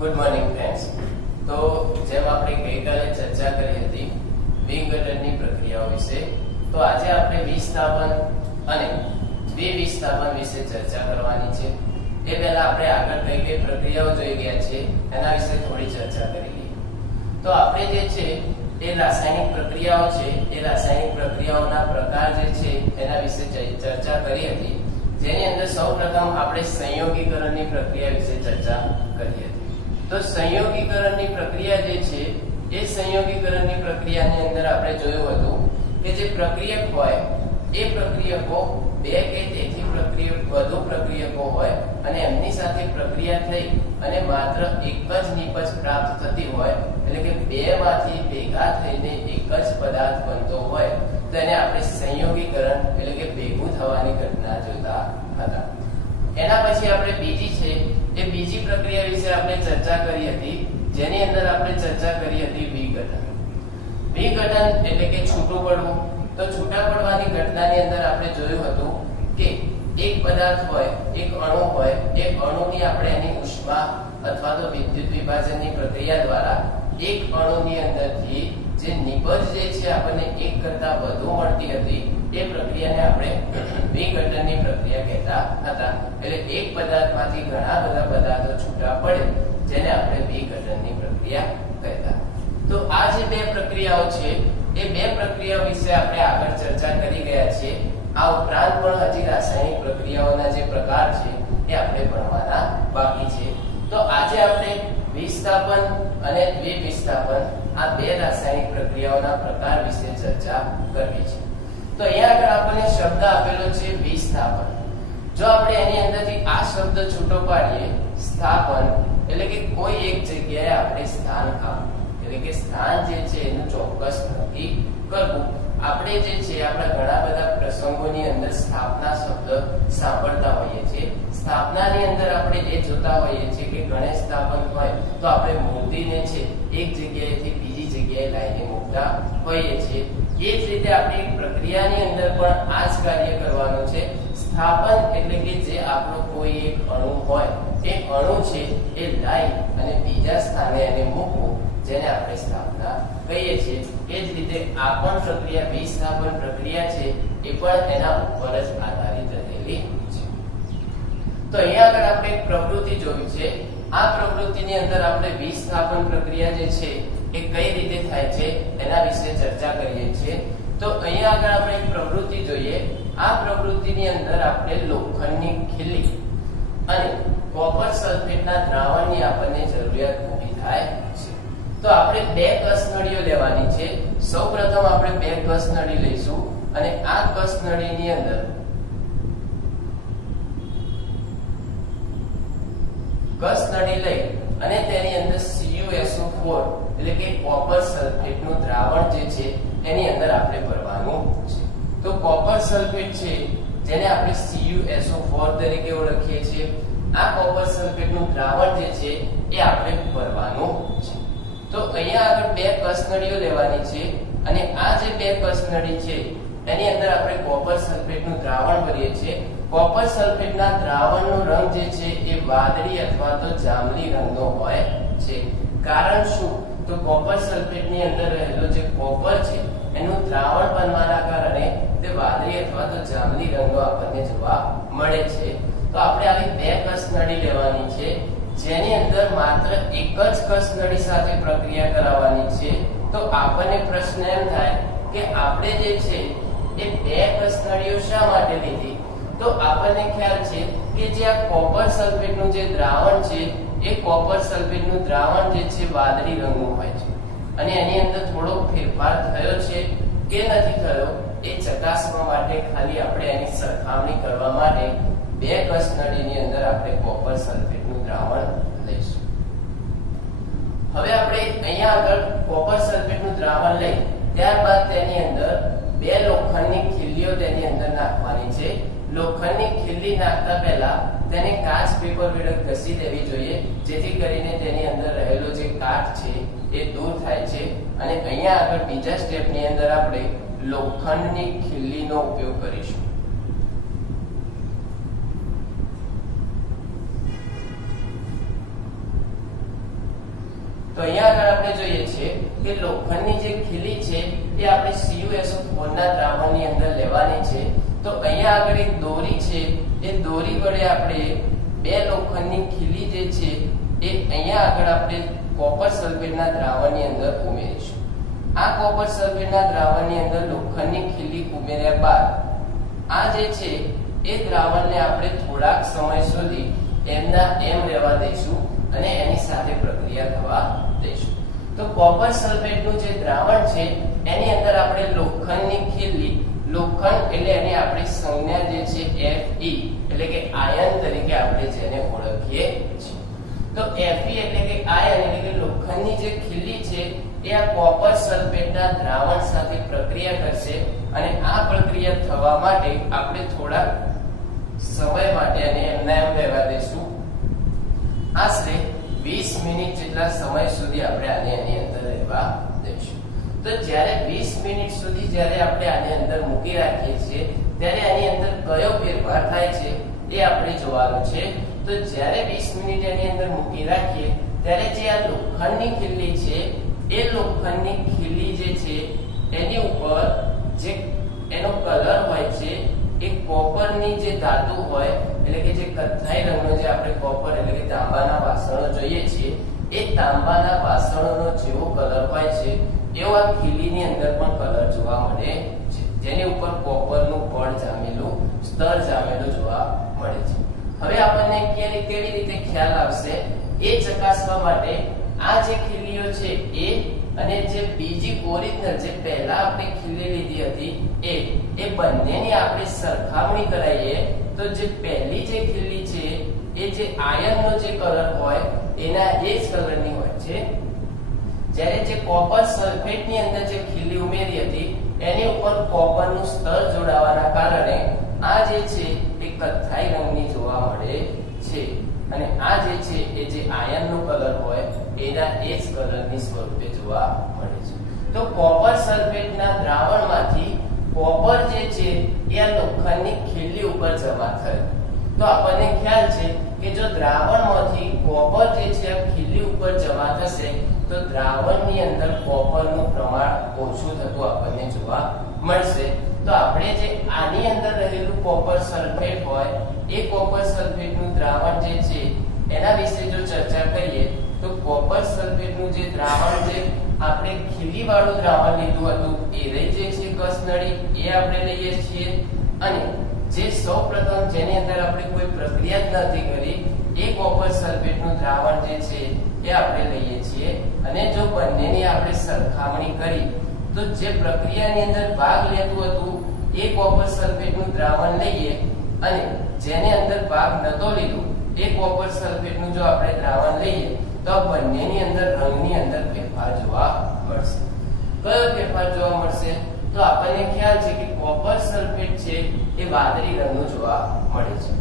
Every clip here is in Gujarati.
Good morning friends. તો જેમ આપણે ગઈકાલે ચર્ચા કરી હતી વિઘટનની પ્રક્રિયાઓ વિશે, તો આજે આપણે વિસ્થાપન અને દ્વિવિસ્થાપન વિશે ચર્ચા કરવાની છે। એ પહેલા આપણે આગળ કઈ કઈ પ્રક્રિયાઓ જોઈ ગયા છે એના વિશે થોડી ચર્ચા કરી લઈએ। તો આપણે જે છે એ રાસાયણિક પ્રક્રિયાઓ છે, એ રાસાયણિક પ્રક્રિયાઓના પ્રકાર જે છે એના વિશે ચર્ચા કરી હતી, જેની અંદર સૌપ્રથમ આપણે સંયોગીકરણની પ્રક્રિયા વિશે ચર્ચા કરી હતી। તો સંયોગીકરણની પ્રક્રિયા જે છે એ સંયોગીકરણની પ્રક્રિયાની અંદર આપણે જોયું હતું કે જે પ્રક્રિયક હોય એ પ્રક્રિયકો બે કે તેથી વધુ પ્રક્રિયકો હોય અને એમની સાથે પ્રક્રિયા થઈ અને માત્ર એક જ નિપજ પ્રાપ્ત થતી હોય, એટલે કે બે માંથી ભેગા થઈને એક જ પદાર્થ બનતો હોય, તો એને આપણે સંયોગીકરણ એટલે કે ભેગું થવાની ઘટના જોતા હતા। એના પછી આપણે બીજી છે એ બીજી પ્રક્રિયા વિશે આપણે ચર્ચા કરી હતી, જેની અંદર આપણે ચર્ચા કરી હતી વિઘટન। વિઘટન એટલે કે છૂટું પડવું। તો છૂટા પડવાની ઘટનાની અંદર આપણે જોયું હતું કે એક પદાર્થ હોય, એક અણુ હોય, એ અણુની આપણે એની ઉષ્મા અથવા તો વિદ્યુત વિભાજનની પ્રક્રિયા દ્વારા એક અણુની અંદરથી જે નિપજ જે છે આપણને એક કરતા વધુ મળતી હતી, એ પ્રક્રિયાને આપણે વિઘટનની પ્રક્રિયા કહેતા હતા। એટલે એક પદાર્થમાંથી ઘણા બધા પદાર્થો છૂટા પડે, જેને આપણે વિઘટનની પ્રક્રિયા કહેતા। તો આ જે બે પ્રક્રિયાઓ છે એ બે પ્રક્રિયાઓ વિશે આપણે આગળ ચર્ચા કરી ગયા છીએ। આ ઉપરાંત પણ હજી રાસાયણિક પ્રક્રિયાઓના જે પ્રકાર છે એ આપણે ભણવાના બાકી છે। તો આજે આપણે વિસ્થાપન અને દ્વિવિસ્થાપન આ બે રાસાયણિક પ્રક્રિયાઓના પ્રકાર વિશે ચર્ચા કરવી છે। તો અહીંયા આગળ આપણને શબ્દ આપેલો છે વિસ્થાપન। જો આપણે એની અંદરથી આ શબ્દ છૂટો પાડીએ સ્થાપન, એટલે કે કોઈ એક જગ્યાએ આપણે સ્થાન આપવું, એટલે કે સ્થાન જે છે એનું ચોક્કસ નક્કી કરવું। આપણે જે છે આપણા ઘણા બધા પ્રસંગોની અંદર સ્થાપના શબ્દ સાંભળતા હોઈએ છીએ। સ્થાપનાની અંદર આપણે એ જોતા હોઈએ છીએ કે ગણેશ સ્થાપન હોય તો આપણે મૂર્તિને છે એક જગ્યાએથી બીજી જગ્યાએ લાવીને મૂકતા હોઈએ છીએ। એ જ રીતે આપણી પ્રક્રિયાની અંદર પણ આ જ કાર્ય કરવાનું છે। સ્થાપન એટલે કે જે આપણો કોઈ એક અણુ હોય, એ અણુ છે એ લાવી અને બીજા સ્થાને એને મૂકવું, જેને આપણે સ્થાપના કહીએ છીએ। એ જ રીતે આ પણ પ્રક્રિયા વિસ્થાપન પ્રક્રિયા છે, એ પણ એના ઉપર જ આધારિત રહેલી છે। તો અહીંયા આગળ આપણે એક પ્રવૃત્તિ જોઈ છે। આ પ્રવૃત્તિની અંદર આપણે વિસ્થાપન પ્રક્રિયા જે છે એ કઈ રીતે થાય છે એના વિશે ચર્ચા કરીએ છીએ। તો અહીંયા આગળ આપણે એક પ્રવૃત્તિ જોઈએ। આ પ્રવૃત્તિની અંદર આપણે લોખંડની ખીલી અને કોપર સલ્ફેટના દ્રાવણની આપણને જરૂરિયાત ઊભી થાય છે। તો આપણે બે કસનળીઓ લેવાની છે। સૌપ્રથમ આપણે બે કસનળી લઈશું અને આ કસનળીની અંદર કસનળી લઈ અને તેની અંદર CuSO4 એટલે કે કોપર સલ્ફેટનું દ્રાવણ જે છે એની અંદર આપણે ભરવાનું છે। તો કોપર સલ્ફેટ છે જેને આપણે CuSO4 તરીકે ઓળખીએ છીએ, આ કોપર સલ્ફેટનું દ્રાવણ જે છે એ આપણે ભરવાનું છે। તો અહીંયા આગળ બે કસનળીઓ લેવાની છે અને આ જે બે કસનળી છે એની અંદર આપણે કોપર સલ્ફેટનું દ્રાવણ ભરીએ છીએ। કોપર સલ્ફેટના દ્રાવણનો રંગ જે છે એ વાદળી અથવા તો જાંબલી રંગનો હોય છે। કારણ શું? તો કોપર સલ્ફેટની અંદર રહેલો જે કોપર છે એનું દ્રાવણ બનવાના કારણે તે વાદળી અથવા તો જાંબલી રંગનો આપણને જોવા મળે છે। તો આપણે આવી બે કસનળી લેવાની છે, જેની અંદર માત્ર એક જ કસનળી સાથે પ્રક્રિયા કરાવવાની છે। તો આપણને પ્રશ્ન એમ થાય કે આપણે જે છે એ બે કસનળીઓ શા માટે લીધી? તો આપણને ખ્યાલ છે કે જે આ કોપર સલ્ફેટનું જે દ્રાવણ છે એ કોપર સલ્ફેટનું દ્રાવણ જે છે વાદળી રંગનું હોય છે અને એની અંદર થોડો ફેરફાર થયો છે કે નથી થયો એ ચકાસવા માટે ખાલી આપણે એની સરખામણી કરવા માટે બે કસનળીની અંદર આપણે કોપર સલ્ફેટનું દ્રાવણ લઈશું। હવે આપણે અહીંયા આગળ કોપર સલ્ફેટનું દ્રાવણ લઈ ત્યારબાદ તેની અંદર બે લોખંડની ખીલીઓ તેની અંદર નાખવાની છે। લોખંડની ખીલી નાખતા પહેલા તેને કાચ પેપર વડે ઘસી દેવી જોઈએ, જેથી કરીને તેની અંદર રહેલો જે કાટ છે એ દૂર થાય છે। અને અહીંયા આગળ બીજા સ્ટેપની અંદર આપણે લોખંડની ખીલીનો ઉપયોગ કરીશું। તો અહીંયા આગળ આપણે જોઈએ છે કે લોખંડની જે ખીલી છે એ આપણે CuSO4 ના દ્રાવણની અંદર લેવાની છે. તો અહીંયા આગળ એક દોરી છે, એ દોરી વડે આપણે બે લોખંડની ખીલી જે છે એ અહીંયા આગળ આપણે કોપર સલ્ફેટના દ્રાવણની અંદર ઉમેરીશું. આ કોપર સલ્ફેટના દ્રાવણની અંદર લોખંડની ખીલી ઉમેર્યા બાદ આ જે છે એ દ્રાવણને આપણે થોડાક સમય સુધી એમના એમ રહેવા દઈશું અને એની સાથે પ્રક્રિયા થવા દઈશું. તો કોપર સલ્ફેટનું જે દ્રાવણ છે એની અંદર આપણે લોખંડની ખીલી, લોખંડ એટલે એની આપણી સંજ્ઞા જે છે Fe એટલે કે આયન તરીકે આપણે જેને ઓળખીએ છીએ. તો Fe એટલે કે આયન એટલે કે લોખંડની જે ખીલી છે એ આ કોપર સલ્ફેટના દ્રાવણ સાથે પ્રક્રિયા કરશે અને આ પ્રક્રિયા થવા માટે આપણે થોડા સમય માટે અને એમના એમ રહેવા દઈશું. આશરે 20 મિનિટ જેટલા સમય સુધી આપણે આને એની અંદર રહેવા દઈશું. તો જ્યારે 20 મિનિટ સુધી જ્યારે આપણે આની અંદર મૂકી રાખીએ છીએ ત્યારે આની અંદર કયો ફેરફાર થાય છે એ આપણે જોવાનું છે. તો જ્યારે 20 મિનિટ એની અંદર મૂકી રાખીએ ત્યારે જે આ લોખંડની ખીલી છે એ લોખંડની ખીલી જે છે એની ઉપર જે એનો કલર હોય છે એ કોપરની જે ધાતુ હોય એટલે કે જે કથ્થાઈ રંગનો જે આપણે કોપર એટલે કે તાંબાના વાસણો જોઈએ છીએ એ તાંબાના વાસણોનો જેવો કલર હોય છે એવો આ ખીલીની અંદર પણ કલર જોવા મળે છે, જેની ઉપર કોપરનું પડ જામેલું, સ્તર જામેલું જોવા મળે છે. હવે આપણને કેવી રીતે ખ્યાલ આવશે એ ચકાસવા માટે આ જે ખીલીઓ છે એ અને જે બીજી ઓરિજિનલ જે પહેલા આપણે ખીલી લીધી હતી એ બંનેની આપણે સરખામણી કરાઈએ તો જે પહેલી જે ખીલી છે એ જે આયનનો જે કલર હોય એના એ જ કલરની હોય છે. જ્યારે જે કોપર સલ્ફેટની અંદર જે ખીલી ઉમેરી હતી એની ઉપર કોપરનું સ્તર જોડાવાના કારણે આ જે છે એ કથ્થાઈ રંગની જોવા મળે છે અને આ જે છે એ જે આયનનો કલર હોય એના એ જ કલરની સ્વરૂપે જોવા મળે છે. તો કોપર સલ્ફેટના દ્રાવણમાંથી કોપર જે છે એ આ લોખંડની ખીલી ઉપર જમા થયું. તો આપણને ખ્યાલ છે કે જો દ્રાવણમાંથી કોપર જે છે આ ખીલી ઉપર જમા થશે તો દ્રાવણની અંદર કોપરનું પ્રમાણ ઓછું થતું આપણને જોવા મળશે. તો આપણે જે આની અંદર રહેલું કોપર સલ્ફેટ હોય એ કોપર સલ્ફેટનું દ્રાવણ જે છે એના વિશે જો ચર્ચા કરીએ તો કોપર સલ્ફેટનું જે દ્રાવણ જે આપણે ખીલી વાળું દ્રાવણ લીધું હતું એ રહી જે છે કસનળી એ આપણે લઈએ છીએ અને જે સૌપ્રથમ જેની અંદર આપણે કોઈ પ્રક્રિયા જ નથી કરી એ કોપર સલ્ફેટનું દ્રાવણ જે છે એ આપણે લઈએ છીએ અને જો બંનેની આપણે સરખામણી કરી તો જે પ્રક્રિયાની અંદર ભાગ લેતું હતું એ કોપર સલ્ફેટનું દ્રાવણ લઈએ અને જેને અંદર ભાગ નતો લીધો એ કોપર સલ્ફેટનું જો આપણે દ્રાવણ લઈએ તો બંનેની અંદર રંગની અંદર ફેરફાર જોવા મળશે. કયો ફેરફાર જોવા મળશે? તો આપણને ખ્યાલ છે કે કોપર સલ્ફેટ છે એ વાદળી રંગનું જોવા મળે છે.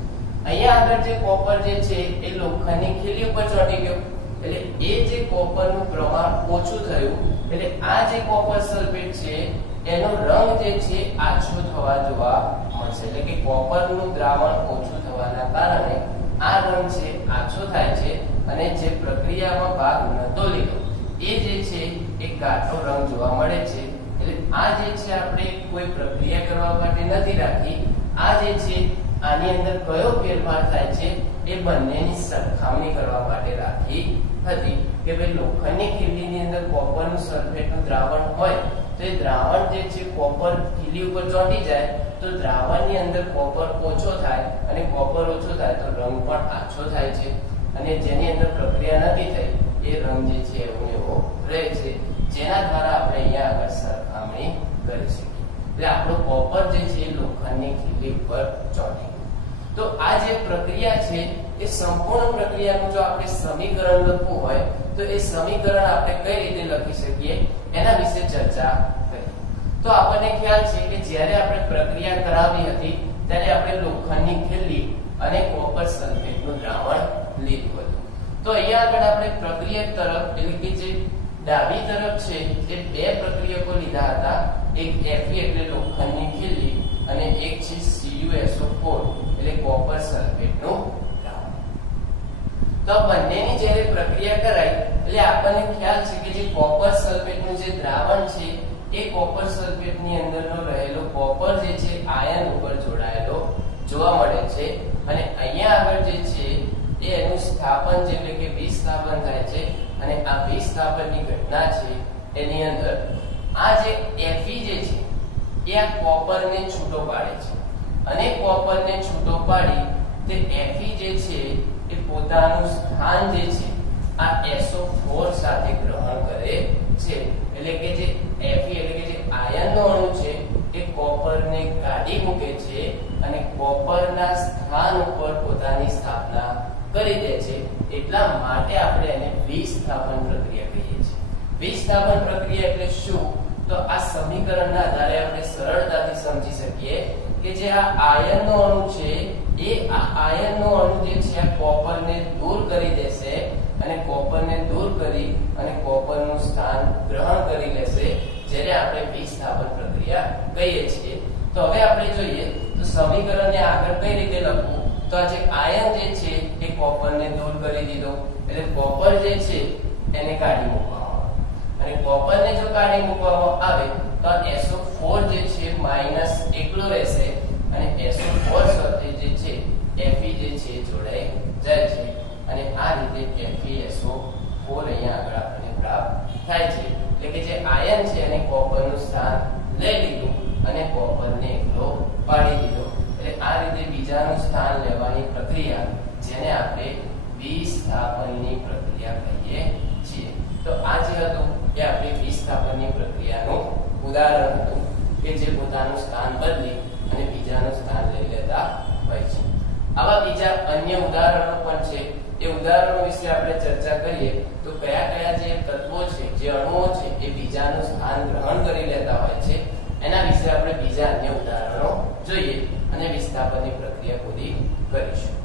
અહીંયા આગળ જે કોપર જે છે એ લોખંડની ખીલી ઉપર ચોંટી ગયો એટલે એ જે કોપરનું પ્રમાણ ઓછું થયું એટલે આ જે કોપર સલ્ફેટ છે એનો રંગ જે છે આછો થવા જોવા મળશે. એટલે કે કોપરનું દ્રાવણ ઓછું થવાના કારણે આ રંગ છે આછો થાય છે અને જે પ્રક્રિયામાં ભાગ નતો લીધો એ જે છે એ ઘાટો રંગ જોવા મળે છે. એટલે આ જે છે આપણે કોઈ પ્રક્રિયા કરવા માટે નથી રાખી, આ જે છે આની અંદર કયો ફેરફાર થાય છે એ બંનેની સરખામણી કરવા માટે રાખી હતી કે ભાઈ લોખંડની ખીલીની અંદર કોપરનું સલ્ફેટનું દ્રાવણ હોય તો એ દ્રાવણ જે છે કોપર ખીલી ઉપર ચોંટી જાય તો દ્રાવણની અંદર કોપર ઓછો થાય અને કોપર ઓછો થાય તો રંગ પણ આછો થાય છે અને જેની અંદર પ્રક્રિયા નથી થઈ એ રંગ જે છે એવો રહે છે, જેના દ્વારા આપણે અહીંયા આગળ સરખામણી કરી શકીએ. એટલે આપણું કોપર જે છે એ લોખંડની ખીલી ઉપર ચોંટી. તો આ જે પ્રક્રિયા છે એ સંપૂર્ણ પ્રક્રિયાનું જો આપણે સમીકરણ લખવું હોય તો એ સમીકરણ આપણે કઈ રીતે લખી શકીએ એના વિશે ચર્ચા કરી. તો આપણને ખ્યાલ છે કે જ્યારે આપણે પ્રક્રિયા કરાવી હતી ત્યારે આપણે લોખંડની ખીલી અને કોપર સલ્ફેટનું દ્રાવણ લીધું હતું. તો અહીંયા આગળ આપણે પ્રક્રિયક તરફ એટલે કે જે ડાબી તરફ છે એ બે પ્રક્રિયકો લીધા હતા, એક Fe એટલે લોખંડની ખીલી અને એક છે CuSO4 એટલે કોપર સલ્ફેટનું દ્રાવણ. તો તો બંનેની જ્યારે પ્રક્રિયા કરાય એટલે આપણને ખ્યાલ છે કે જે કોપર સલ્ફેટનું જે દ્રાવણ છે એ કોપર સલ્ફેટની અંદરનો રહેલો કોપર જે છે આયન ઉપર જોડાયેલો જોવા મળે છે અને અહીંયા આગળ જે છે એ એનું સ્થાપન એટલે કે વિસ્થાપન થાય છે અને આ વિસ્થાપનની ઘટના છે એની અંદર આ જે Fe જે છે એ આ કોપરને છૂટો પાડે છે અને કોપરને છૂટો પાડી તે Fe જે છે એ પોતાનું સ્થાન જે છે આ SO4 સાથે ગ્રહણ કરે છે એટલે કે જે Fe એટલે કે જે આયનનો અણુ છે એ કોપરને કાઢી મૂકે છે અને કોપરના સ્થાન ઉપર પોતાની સ્થાપના કરી દે છે એટલા માટે આપણે એને વિસ્થાપન પ્રક્રિયા કહીએ છીએ વિસ્થાપન પ્રક્રિયા એટલે શું તો આ સમીકરણના આધારે આપણે સરળતાથી સમજી શકીએ કે જે આ આયનનો અણુ છે એ આ આયનનો અણુ જે છે આ કોપરને દૂર કરી દેશે અને કોપરને દૂર કરી અને કોપરનું સ્થાન ગ્રહણ કરી લેશે જેને આપણે વિસ્થાપન પ્રક્રિયા કહીએ છીએ તો હવે આપણે જોઈએ તો સમીકરણને આગળ કઈ રીતે લખવું તો આ જે આયન જે છે એ કોપરને દૂર કરી દીધો એટલે કોપર જે છે એને કાઢી મૂકવામાં આવે અને કોપરને જો કાઢી મૂકવામાં આવે તો SO4 જે છે માઈનસ એકલો રહેશે અને SO4 સાથે જે છે Fe જે છે જોડાઈ જાય છે અને આ રીતે FeSO4 અહીંયા આગળ આપણને પ્રાપ્ત થાય છે એટલે કે જે આયન છે એને કોપરનું સ્થાન લઈ લીધું અને કોપરને એકલો પાડી દીધો એટલે આ રીતે બીજાનું સ્થાન લેવાની પ્રક્રિયા જેને આપણે વિસ્થાપનની પ્રક્રિયા કહીએ છીએ તો આ જે હતું એ આપણી વિસ્થાપનની પ્રક્રિયાનું ઉદાહરણ હતું કે જે પોતાનું સ્થાન બદલી અને બીજાનું સ્થાન લઈ લેતા હોય છે આવા બીજા અન્ય ઉદાહરણો પણ છે એ ઉદાહરણો વિશે આપણે ચર્ચા કરીએ તો કયા કયા જે તત્વો છે જે અણુઓ છે એ બીજાનું સ્થાન ગ્રહણ કરી લેતા હોય છે એના વિશે આપણે બીજા અન્ય ઉદાહરણો જોઈએ અને વિસ્થાપનની પ્રક્રિયા પૂરી કરીશું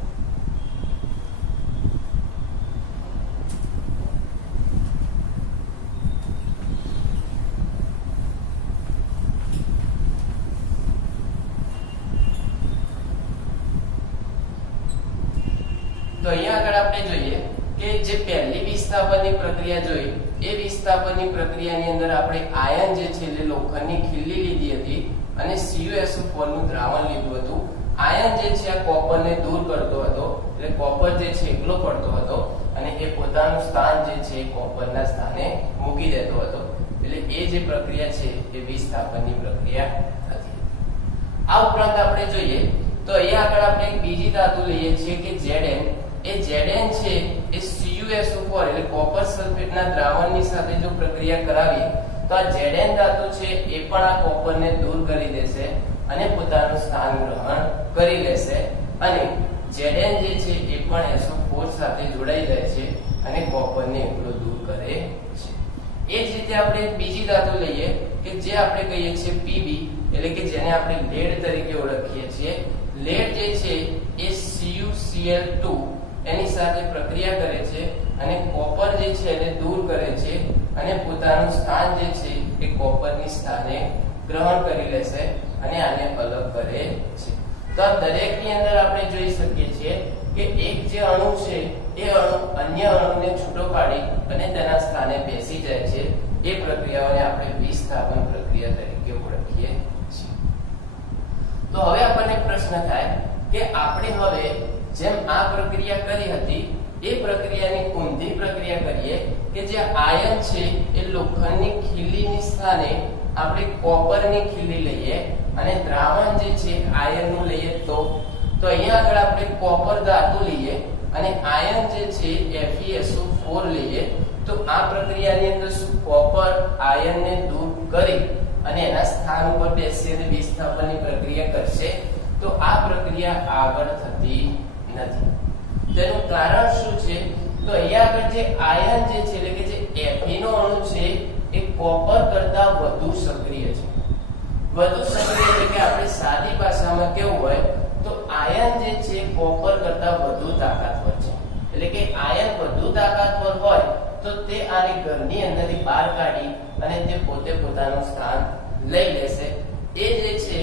તો અહીંયા આગળ આપણે જોઈએ કે જે પહેલી વિસ્થાપનની પ્રક્રિયા જોઈ એ વિસ્થાપનની પ્રક્રિયાની અંદર આપણે આયન જે છે એટલે લોખંડની ખીલી લીધી હતી અને CuSO4 નું દ્રાવણ લીધું હતું આયન જે છે આ કોપરને દૂર કરતો હતો એટલે કોપર જે છે એકલો પડતો હતો અને એ પોતાનું સ્થાન જે છે કોપરના સ્થાને મૂકી દેતો હતો એટલે એ જે પ્રક્રિયા છે એ વિસ્થાપનની પ્રક્રિયા હતી આ ઉપરાંત આપણે જોઈએ તો અહીંયા આગળ આપણે એક બીજી ધાતુ લઈએ છીએ કે Zn એ Zn છે એ CuSO4 એટલે કોપર સલ્ફેટના દ્રાવણની સાથે જો પ્રક્રિયા કરાવીએ તો આ Zn ધાતુ છે એ પણ આ કોપરને દૂર કરી દેશે અને પોતાનું સ્થાન ગ્રહણ કરી લેશે અને Zn જે છે એ પણ SO4 સાથે જોડાઈ જાય છે અને કોપરને એકલો દૂર કરે છે એ જ રીતે આપણે એક બીજી ધાતુ લઈએ કે જે આપણે કહીએ છીએ Pb એટલે કે જેને આપણે લેડ તરીકે ઓળખીએ છીએ લેડ જે છે એ CuCl2 એની સાથે પ્રક્રિયા કરે છે અને કોપર જે છે એને દૂર કરે છે અને પોતાનું સ્થાન જે છે એ કોપરની સ્થાને ગ્રહણ કરી લેશે અને આને અલગ કરે છે તો આ દરેકની અંદર આપણે જોઈ શકીએ છીએ કે એક જે અણુ છે એ અણુ અન્ય અણુને છૂટો પાડી અને તેના સ્થાને બેસી જાય છે એ પ્રક્રિયાઓને આપણે વિસ્થાપન પ્રક્રિયા તરીકે ઓળખીએ છીએ તો હવે આપણને પ્રશ્ન થાય કે આપણે હવે જેમ આ પ્રક્રિયા કરી હતી એ પ્રક્રિયાની ઊંધી પ્રક્રિયા કરીએ કે જે આયન છે એ લોખંડની ખીલીની સ્થાને આપણે કોપરની ખીલી લઈએ અને દ્રાવણ જે છે આયનનું લઈએ તો અહીંયા આગળ આપણે કોપર ધાતુ લઈએ અને આયન જે છે FeSO4 લઈએ તો આ પ્રક્રિયાની અંદર કોપર આયનને દૂર કરી અને એના સ્થાન ઉપર બેસી અને વિસ્થાપનની પ્રક્રિયા કરશે તો આ પ્રક્રિયા આગળ થતી નથી તેનું કારણ શું છે તો અહીંયા આગળ જે આયન જે છે એટલે કે જે Fe નો અણુ છે એ કોપર કરતા વધુ સક્રિય છે વધુ સક્રિય એટલે કે આપણે સાદી ભાષામાં કેવું હોય તો આયન જે છે કોપર કરતા વધુ તાકાતવર છે એટલે કે આયન વધુ તાકાતવર હોય તો તે આને ઘરની અંદરથી બહાર કાઢી અને તે પોતે પોતાનું સ્થાન લઈ લેશે એ જે છે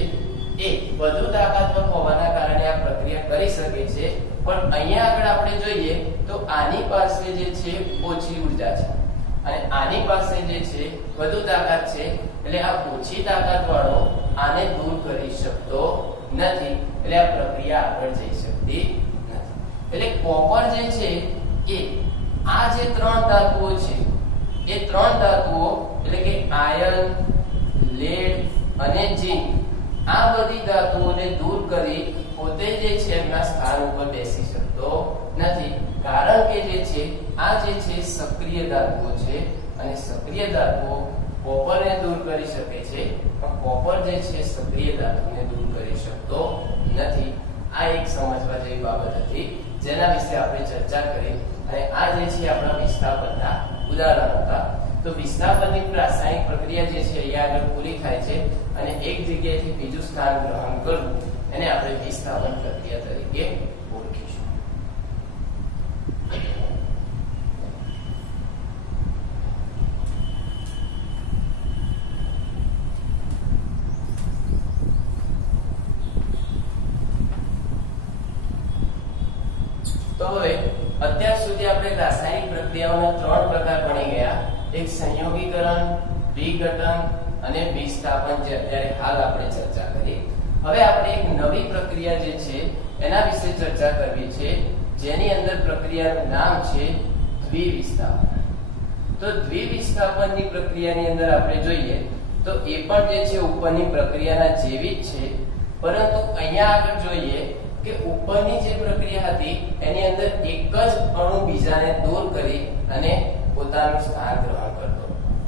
એ વધુ તાકાતવર હોવાના કારણે આ પ્રક્રિયા કરી શકે છે પણ અહીંયા આગળ આપણે જોઈએ તો આની પાસે જે છે ઓછી ઉર્જા છે અને આની પાસે જે છે વધુ તાકાત છે, એટલે આ ઓછી તાકાત વાળો આને દૂર કરી શકતો નથી, એટલે આ પ્રક્રિયા આગળ જઈ શકતી નથી. એટલે કોપર જે છે એ આ જે ત્રણ ધાતુઓ છે એ ત્રણ ધાતુઓ એટલે કે આયર્ન, લેડ અને ઝિંક આ બધી ધાતુઓને દૂર કરી પોતે જે છે એમના સ્થાન ઉપર બેસી શકતો નથી, કારણ કે જે છે આ જે છે સક્રિય ધાતુઓ છે અને સક્રિય ધાતુઓ કોપરને દૂર કરી શકે છે પણ કોપર જે છે સક્રિય ધાતુને દૂર કરી શકતો નથી. આ એક સમજવા જેવી બાબત હતી જેના વિશે આપણે ચર્ચા કરી અને આ જે છે આપણા વિસ્થાપનના ઉદાહરણો હતા. તો વિસ્થાપનની રાસાયણિક પ્રક્રિયા જે છે અહીંયા આગળ પૂરી થાય છે અને એક જગ્યાએથી બીજું સ્થાન ગ્રહણ કરવું એને આપણે વિસ્થાપન પ્રક્રિયા તરીકે ઓળખીશું. તો હવે અત્યાર સુધી આપણે રાસાયણિક પ્રક્રિયાઓના ત્રણ પ્રકાર ભણી ગયા. એક સંયોગીકરણ, વિઘટન અને વિસ્થાપન જે અત્યારે હાલ આપણે ચર્ચા કરી. હવે આપણે એક નવી પ્રક્રિયા જે છે એના વિશે ચર્ચા કરવી છે જેની અંદર પ્રક્રિયાનું નામ છે દ્વિવિસ્થાપન. તો દ્વિવિસ્થાપનની પ્રક્રિયાની અંદર આપણે જોઈએ તો એ પણ જે છે ઉપરની પ્રક્રિયાના જેવી જ છે, પરંતુ અહીંયા આગળ જોઈએ કે ઉપરની જે પ્રક્રિયા હતી એની અંદર એક જ અણુ બીજાને દૂર કરી અને પોતાનું સ્થાન ગ્રહણ કરતો.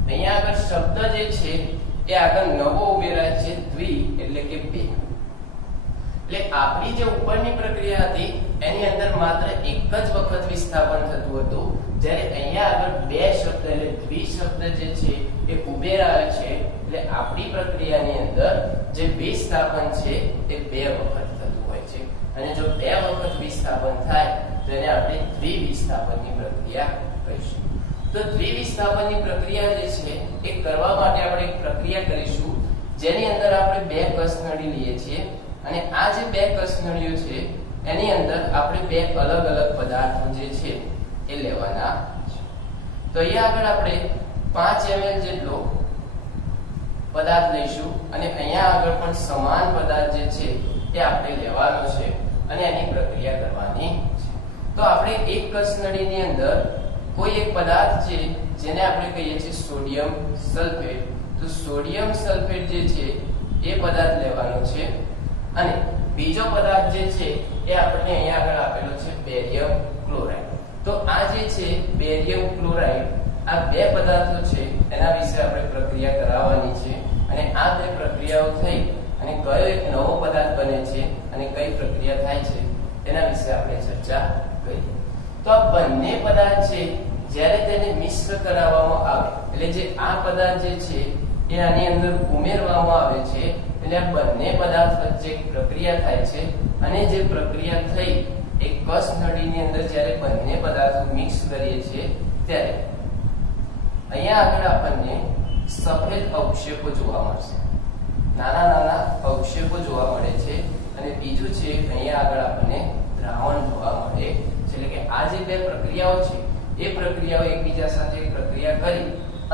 અહીંયા આગળ શબ્દ જે છે એ આગળ નવો ઉમેરાય છે દ્વિ એટલે કે બે. એટલે આપણી જે ઉપરની પ્રક્રિયા હતી એની અંદર માત્ર એક જ વખત વિસ્થાપન થતું હતું, જ્યારે અહીંયા આગળ બે શબ્દ એટલે દ્વિ શબ્દ જે છે એ ઉમેરાય છે. એટલે આપણી પ્રક્રિયાની અંદર જે વિસ્થાપન છે એ બે વખત થતું હોય છે અને જો બે વખત વિસ્થાપન થાય તો એને આપણે દ્વિવિસ્થાપનની પ્રક્રિયા કહીશું. તો દ્વિવિસ્થાપનની પ્રક્રિયા જે છે એ કરવા માટે આપણે એક પ્રક્રિયા કરીશું જેની અંદર આપણે બે કસનળી લઈએ છીએ અને આ જે બે કસનળીઓ છે એની અંદર આપણે બે અલગ અલગ પદાર્થો જે છે એ લેવાના છે. તો અહીંયા આગળ આપણે 5 ml જેટલો પદાર્થ લઈશું અને અહીંયા આગળ પણ સમાન પદાર્થ જે છે એ આપણે લેવાનો છે અને એની પ્રક્રિયા કરવાની છે. તો આપણે એક કસનળીની અંદર કોઈ એક પદાર્થ છે જેને આપણે કહીએ છીએ સોડિયમ સલ્ફેટ. તો સોડિયમ સલ્ફેટ જે છે એ પદાર્થ લેવાનો છે અને બીજો પદાર્થ જે છે એ આપણે અહીંયા આગળ આપેલો છે બેરિયમ ક્લોરાઇડ. તો આ જે છે બેરિયમ ક્લોરાઇડ, આ બે પદાર્થો છે એના વિશે આપણે પ્રક્રિયા કરાવવાની છે અને આ બે પ્રક્રિયાઓ થઈ અને કયો એક નવો પદાર્થ બને છે અને કઈ પ્રક્રિયા થાય છે એના વિશે આપણે ચર્ચા કરી. તો આ બંને પદાર્થ છે જ્યારે તેને મિશ્ર કરાવવામાં આવે એટલે જે આ પદાર્થ જે છે એ આની અંદર ઉમેરવામાં આવે છે એટલે આ બંને પદાર્થ વચ્ચે પ્રક્રિયા થાય છે અને જે પ્રક્રિયા થઈ એક કસનળીની અંદર જ્યારે બંને પદાર્થો મિક્સ કરીએ છીએ ત્યારે અહીંયા આગળ આપણને સફેદ અવક્ષેપો જોવા મળશે, નાના નાના અવક્ષેપો જોવા મળે છે અને બીજું છે અહીંયા આગળ આપણને દ્રાવણ જોવા મળે છે. એટલે કે આ જે બે પ્રક્રિયાઓ છે એ પ્રક્રિયાઓ એકબીજા સાથે પ્રક્રિયા કરી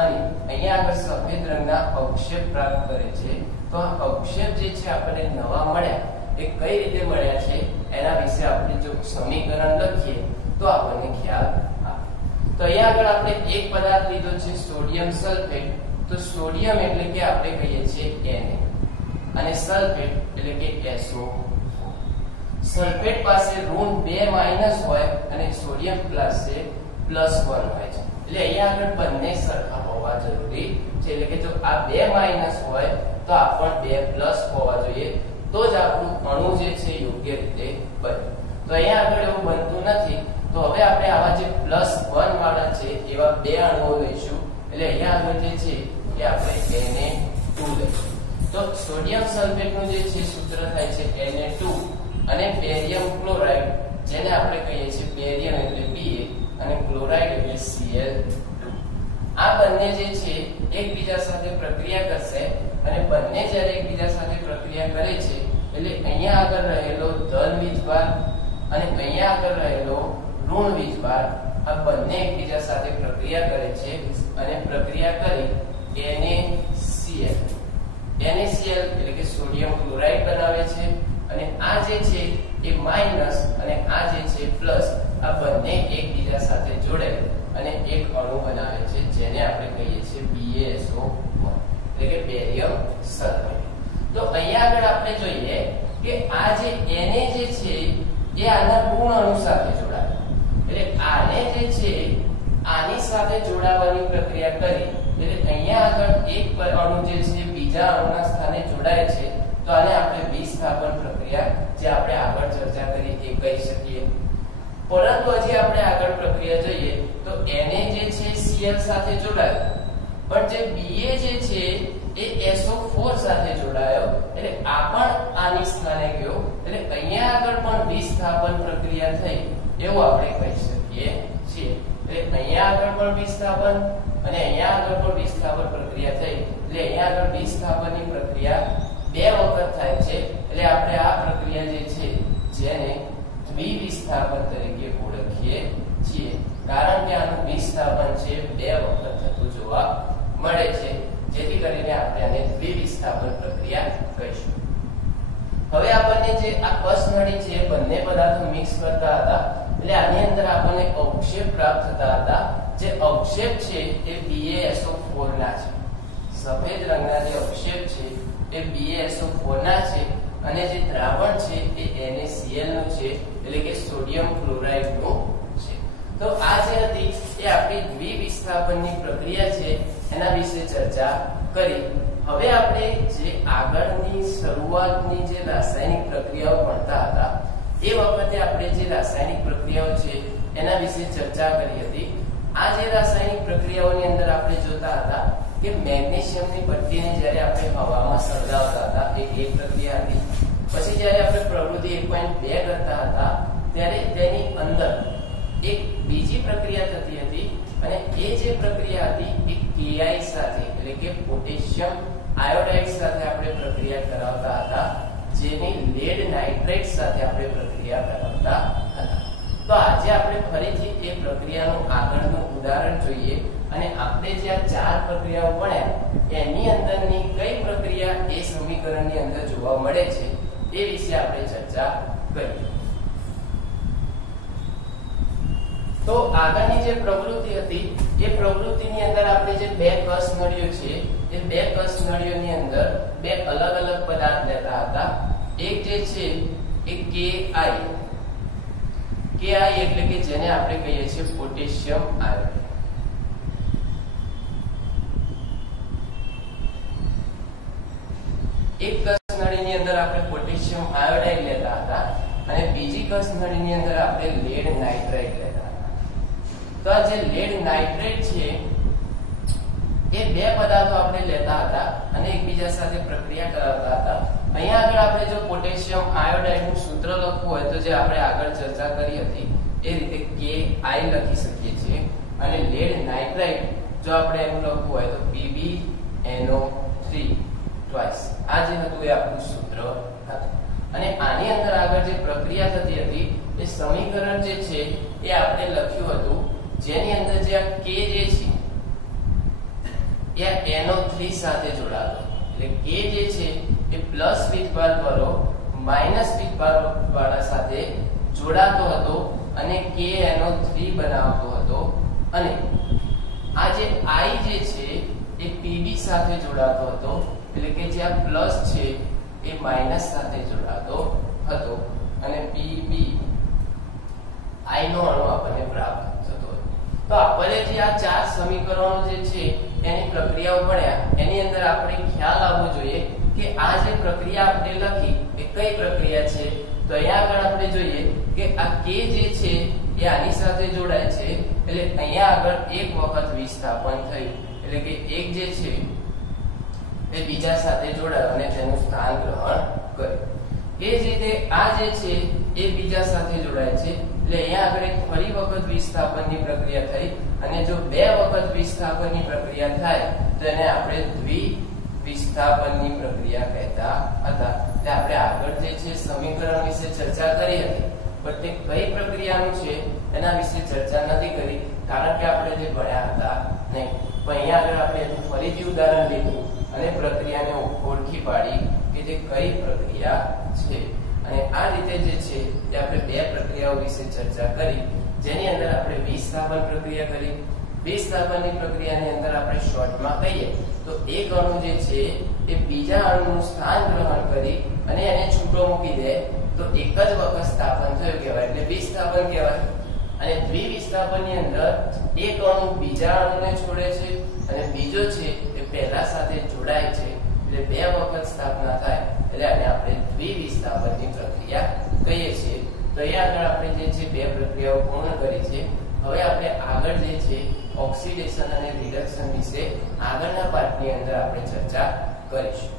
અને અહીંયા આગળ સફેદ રંગના અવક્ષેપ પ્રાપ્ત કરે છે. તો આ અવક્ષેપ જે છે આપણને નવા મળ્યા એ કઈ રીતે મળ્યા છે એના વિશે આપણે જો સમીકરણ લખીએ તો આપણને ખ્યાલ આવે. તો અહીંયા આગળ આપણે એક પદાર્થ લીધો છે સોડિયમ સલ્ફેટ. તો સોડિયમ એટલે કે આપણે કહીએ છીએ Na અને સલ્ફેટ એટલે કે SO. સલ્ફેટ પાસે ઋણ 2 માઈનસ હોય અને સોડિયમ પાસે +1 હોય છે. એટલે અહીંયા આગળ બંને સરખા હોવા જરૂરી છે. એટલે કે જો આ 2 માઈનસ હોય તો આ પણ 2 પ્લસ હોવા જોઈએ તો જ આપણું અણુ જે છે યોગ્ય રીતે બને. તો અહીંયા આગળ એવું બનતું નથી. તો હવે આપણે આવા જે +1 વાળા છે એવા બે અણુઓ લઈશું. એટલે અહીંયા આગળ જે છે એ આપણે Na2 લઈશું. તો સોડિયમ સલ્ફેટનું જે છે સૂત્ર થાય છે Na2 અને બેરિયમ ક્લોરાઇડ જેને આપણે કહીએ છીએ બેરિયમ એટલે Ba અને ક્લોરાઇડ એટલે Cl2. આ બંને જે છે એકબીજા સાથે પ્રક્રિયા કરશે અને બંને જ્યારે એકબીજા સાથે પ્રક્રિયા કરે છે એટલે અહીંયા આગળ રહેલો ધન વીજભાર અને અહીંયા આગળ રહેલો ઋણ વીજભાર આ બંને એકબીજા સાથે પ્રક્રિયા કરે છે અને પ્રક્રિયા કરી NaCl એટલે કે સોડિયમ ક્લોરાઇડ બનાવે છે અને આ જે છે એ માઈનસ અને આ જે છે પ્લસ આ બંને એકબીજા સાથે જોડાય અને એક અણુ બનાવે છે જેને આપણે કહીએ છીએ BaSO1 એટલે કે બેરિયમ સલ્ફેટ. તો અહીંયા આગળ આપણે જોઈએ કે આ જે Na જે છે એ આના ઋણ અણુ સાથે જોડાય એટલે આને જે છે આની સાથે જોડાવાની પ્રક્રિયા કરી એટલે અહીંયા આગળ એક અણુ જે છે બીજા અણુના સ્થાને જોડાય છે તો આને આપણે વિસ્થાપન પ્રક્રિયા જે આપણે આગળ ચર્ચા કરી એ કહી શકીએ. પરંતુ હજી આપણે આગળ પ્રક્રિયા જોઈએ તો Na જે છે Cl સાથે જોડાય પણ જે Ba જે છે એ SO4 સાથે જોડાયો એટલે આ પણ આની સ્થાને ગયો એટલે અહીંયા આગળ પણ વિસ્થાપન પ્રક્રિયા થઈ એવું આપણે કહી શકીએ છીએ. એટલે અહીંયા આગળ પણ વિસ્થાપન અને અહીંયા આગળ પણ વિસ્થાપન પ્રક્રિયા થઈ એટલે અહીંયા આગળ વિસ્થાપનની પ્રક્રિયા બે વખત થાય છે એટલે આપણે આ પ્રક્રિયા જે છે જેને દ્વિવિસ્થાપન તરીકે ઓળખીએ છીએ કારણ કે આનું વિસ્થાપન છે બે વખત થતું જોવા મળે છે જેથી કરીને આપણે આને દ્વિવિસ્થાપન પ્રક્રિયા કહીશું. હવે આપણને જે આ કસનળી છે બંને પદાર્થો મિક્સ કરતા હતા એટલે આની અંદર આપણને અવક્ષેપ પ્રાપ્ત થતા હતા જે અવક્ષેપ છે એ BaSO4 ના છે. સફેદ રંગના જે અવક્ષેપ છે એ BaSO4 ના છે અને જે દ્રાવણ છે એ NaCl નું છે એટલે કે સોડિયમ ક્લોરાઇડ નું છે. તો આ જે હતી એ આપણી દ્વિવિસ્થાપનની પ્રક્રિયા છે એના વિશે ચર્ચા કરી. હવે આપણે જે આગળની શરૂઆતની જે રાસાયણિક પ્રક્રિયાઓ ભણતા હતા એ વખતે આપણે જે રાસાયણિક પ્રક્રિયાઓ છે એના વિશે ચર્ચા કરી હતી. આ જે રાસાયણિક પ્રક્રિયાઓની અંદર આપણે જોતા હતા કે મેગ્નેશિયમની પટ્ટીને જ્યારે આપણે હવામાં સળગાવતા હતા એ એક પ્રક્રિયા હતી. પછી જ્યારે આપણે પ્રવૃત્તિ 1.2 કરતા હતા ત્યારે તેની અંદર એક બીજી પ્રક્રિયા થતી હતી અને એ જે પ્રક્રિયા હતી એ Ki સાથે એટલે કે પોટેશિયમ આયોડાઇડ સાથે આપણે પ્રક્રિયા કરાવતા હતા જેની લેડ નાઇટ્રેટ સાથે આપણે પ્રક્રિયા કરાવતા હતા. તો આજે આપણે ફરીથી એ પ્રક્રિયાનું આગળનું ઉદાહરણ જોઈએ અને આપણે જે આ ચાર પ્રક્રિયાઓ ભણ્યા એની અંદરની કઈ પ્રક્રિયા એ સમીકરણની અંદર જોવા મળે છે એ વિશે આપણે ચર્ચા કરીએ. તો આગળની જે પ્રવૃત્તિ હતી એ પ્રવૃત્તિની અંદર આપણે જે બે કસ નળીઓ છે એ બે કસ નળીઓની અંદર બે અલગ અલગ પદાર્થ લેતા હતા. એક જે છે એ Ki એટલે કે જેને આપણે કહીએ છીએ પોટેશિયમ આયોડાઇડ. એક કસ નળીની અંદર આપણે પોટેશિયમ આયોડાઇડ લેતા હતા અને બીજી કસ નળીની અંદર આપણે લેડ નાઇટ્રેટ લેતા હતા. તો આ જે લેડ નાઇટ્રેટ છે એ બે પદાર્થો આપણે લેતા હતા અને એકબીજા સાથે પ્રક્રિયા કરાવતા હતા. અહીંયા આગળ આપણે જો પોટેશિયમ આયોડાઇડ નું સૂત્ર લખવું હોય તો જે આપણે આગળ ચર્ચા કરી હતી એ રીતે Ki લખી શકીએ છીએ અને લેડ નાઇટ્રાઇટ જો આપણે એનું લખવું હોય તો PbNO3 ટ્વાઇસ. આ જે હતું એ આપણું સૂત્ર હતું અને આની અંદર આગળ જે પ્રક્રિયા થતી હતી એ સમીકરણ જે છે એ આપણે લખ્યું હતું જેની અંદર જે આ K જે છે એ NO3 સાથે જોડાતો એટલે K જે છે એ પ્લસ વીજભાર વાળો માઈનસ વીજભાર વાળા સાથે જોડાતો હતો અને KNO3 બનાવતો હતો અને આ જે I જે છે એ Pb સાથે જોડાતો હતો એટલે કે જે આ પ્લસ છે એ માઈનસ સાથે જોડાતો હતો અને Pb I નો અણુ આપણને પ્રાપ્ત થતો હતો. તો આપણે જે આ ચાર સમીકરણો જે છે એની પ્રક્રિયાઓ ભણ્યા એની અંદર આપણે ખ્યાલ આવવો જોઈએ કે આ જે પ્રક્રિયા આપણે લખી એ કઈ પ્રક્રિયા છે. તો અહીંયા આગળ આપણે જોઈએ કે આ K જે છે એ આની સાથે જોડાય છે એટલે અહીંયા આગળ એક વખત વિસ્થાપન થયું એટલે કે એક જે છે એ બીજા સાથે જોડાયો અને તેનું સ્થાન ગ્રહણ કર્યું. એ જ રીતે આ જે છે એ બીજા સાથે જોડાય છે એટલે અહીંયા આગળ એક ફરી વખત વિસ્થાપનની પ્રક્રિયા થઈ અને જો બે વખત વિસ્થાપનની પ્રક્રિયા થાય તો એને આપણે દ્વિવિસ્થાપનની પ્રક્રિયા કહેતા હતા. એટલે આપણે આગળ જે છે સમીકરણ વિશે ચર્ચા કરી હતી પણ તે કઈ પ્રક્રિયાનું છે એના વિશે ચર્ચા નથી કરી, કારણ કે આપણે જે ભણ્યા હતા નહીં. પણ અહીંયા આગળ આપણે એનું ફરીથી ઉદાહરણ લીધું અને પ્રક્રિયાને ઓળખી પાડી કે તે કઈ પ્રક્રિયા છે. અને આ રીતે જે છે તે આપણે બે પ્રક્રિયાઓ વિશે ચર્ચા કરી, જેની અંદર આપણે વિસ્થાપન પ્રક્રિયા કરી. વિસ્થાપનની પ્રક્રિયાની અંદર આપણે શોર્ટમાં કહીએ તો એક અણુ જે છે એ બીજા અણુનું સ્થાન ગ્રહણ કરી અને એને છૂટો મૂકી દે તો એક જ વખત સ્થાપન થયું કહેવાય, એટલે વિસ્થાપન કહેવાય. અને દ્વિવિસ્થાપનની અંદર એક અણુ બીજા અણુને છોડે છે અને બીજો છે એ પહેલા સાથે જોડાય છે, એટલે બે વખત સ્થાપના થાય, એટલે આને આપણે દ્વિવિસ્થાપનની પ્રક્રિયા કહીએ છીએ. તો અહીંયા આગળ આપણે જે છે બે પ્રક્રિયાઓ પૂર્ણ કરી છે. હવે આપણે આગળ જે છે ઓક્સિડેશન અને રિડક્શન વિશે આગળના પાઠની અંદર આપણે ચર્ચા કરીશું.